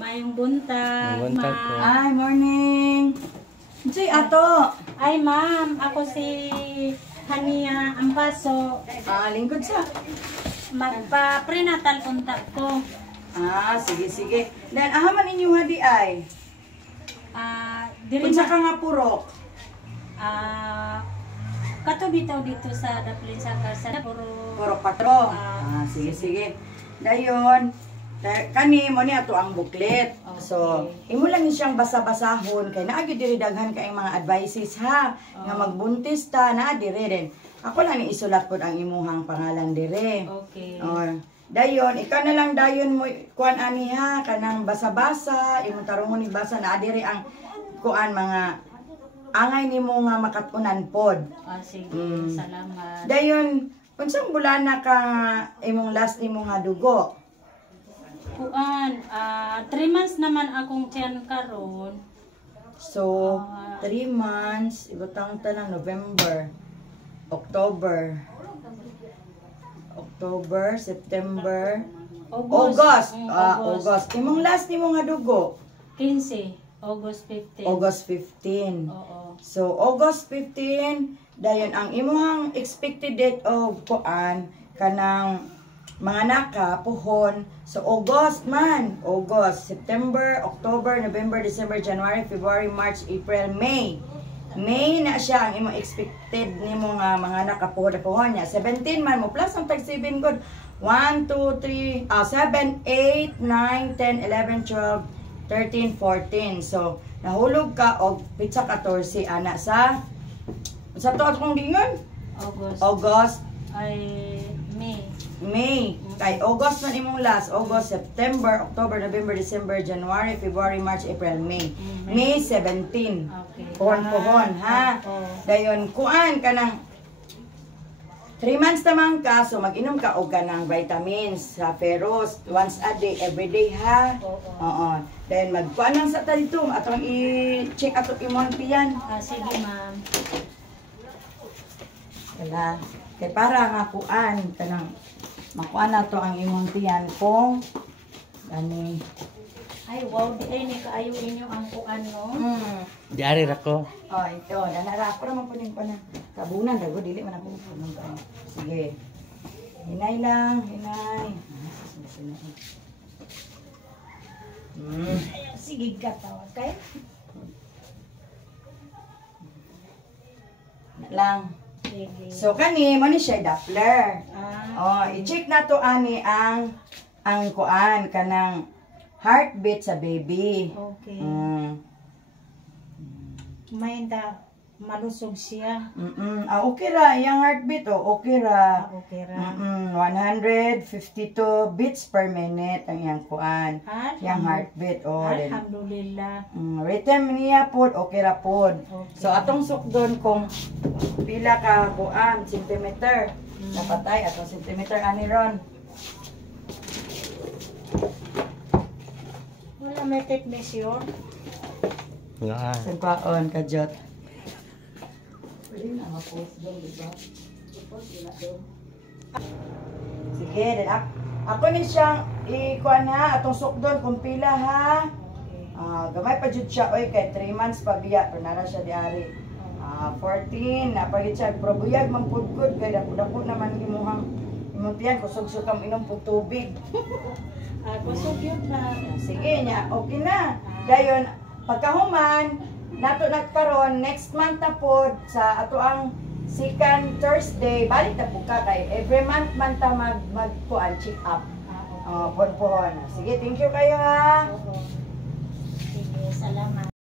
Mayong buntag, Buntag po. ma'am. Ay, morning. Jay, ato. Ay, ma'am. Ako si Hania Ampaso. Lingkod siya. Magpa-prenatal contact ko. Sige, sige. Then, ahaman ninyo hadi ay. Dili Kunsa ka nga purok. kato bitaw dito sa Daplin sa Kalsada. Purok 4. Sige, sige. Dayon, kani mo ni ato ang booklet. Okay. So, imo lang ni siyang basa-basahon kay naa gyud diri daghan kay mga advices ha nga magbuntis ta na diri din. Ako lang ni isulat pud ang imuhang pangalan diri. Okay. Dayon, ikaw na lang dayon mo kuan ani ha kanang basa-basa, imong tarungon ni basa na diri ang kuan mga angay nimo nga makatunan pod. Sige, salamat. Dayon, unsang bulana ka imong last imong nga dugo? Kuan, 3 months naman akong tiyan karon. So, 3 months, ibutang ta lang November, October, September, August. August. Imong last nimo nga dugo? 15, August 15. August 15. Oo. So, August 15, dayon ang imong expected date of kuan kanang mga naka puhon. So, August man. August, September, October, November, December, January, February, March, April, May. May na siya ang imong expected nimo nga mga nakapuhon niya. 17 man mo plus ang tag 7 good. 1, 2, 3, 7, 8, 9, 10, 11, 12, 13, 14. So, nahulog ka og pitsa 14 ana sa to akong gingon? August. Ay, May. Kay August man imong last. August, September, October, November, December, January, February, March, April, May. May 17. Okay. Pohon-pohon, ha? Dayon, kuan ka ng 3 months naman ka, so mag-inom ka o ka ng vitamins sa ferrous once a day, every day, ha? Oo. Then, magkuan lang sa talito. Atong i-check ato imong tiyan. Sige, ma'am. Wala. Kaya para nga kuan ka ng makuan na to ang imong tiyan kung ani. Ay, wow, di ay ni kaayo inyo ang kuan, no? Di ari ra ko. Ito, nanara ko naman punin pa na. Kabunan dago dili man ako punon ka. Sige. Hinay lang, hinay. Sige ka tawag kay. Lang. Sige. So kani mo ni siya Doppler. I-check na to ani ang kuan kanang heartbeat sa baby. Okay. May malusog siya. Okay ra, yung heartbeat okay ra. Okay ra. 152 beats per minute ang iyang kuan. Yung heartbeat Alhamdulillah. Rhythm niya pod okay ra pod. Okay. So atong sukdon kung pila ka kuan centimeter. Napatay atong centimeter ani ron. Wala may technician. Nga. Sampaon ka jot. Pwede na ma-post doon, diba? Sige, then ako ni siyang ikuan ha, atong sukdon kung pila ha. Gamay pa jud siya oy kay 3 months pa biya pero nara siya diari. 14 na pagit siya probuyag man pudgod kay dako naman imong tiyan kusog-sug kam inom pug tubig. Kusog yun na. Sige nya, okay na. Dayon pagkahuman nato nagkaron next month na pod sa ato ang second Thursday balik na po ka kay every month man ta magkuan check up. Pohon-pohon. Sige, thank you kayo ha. Sige, salamat.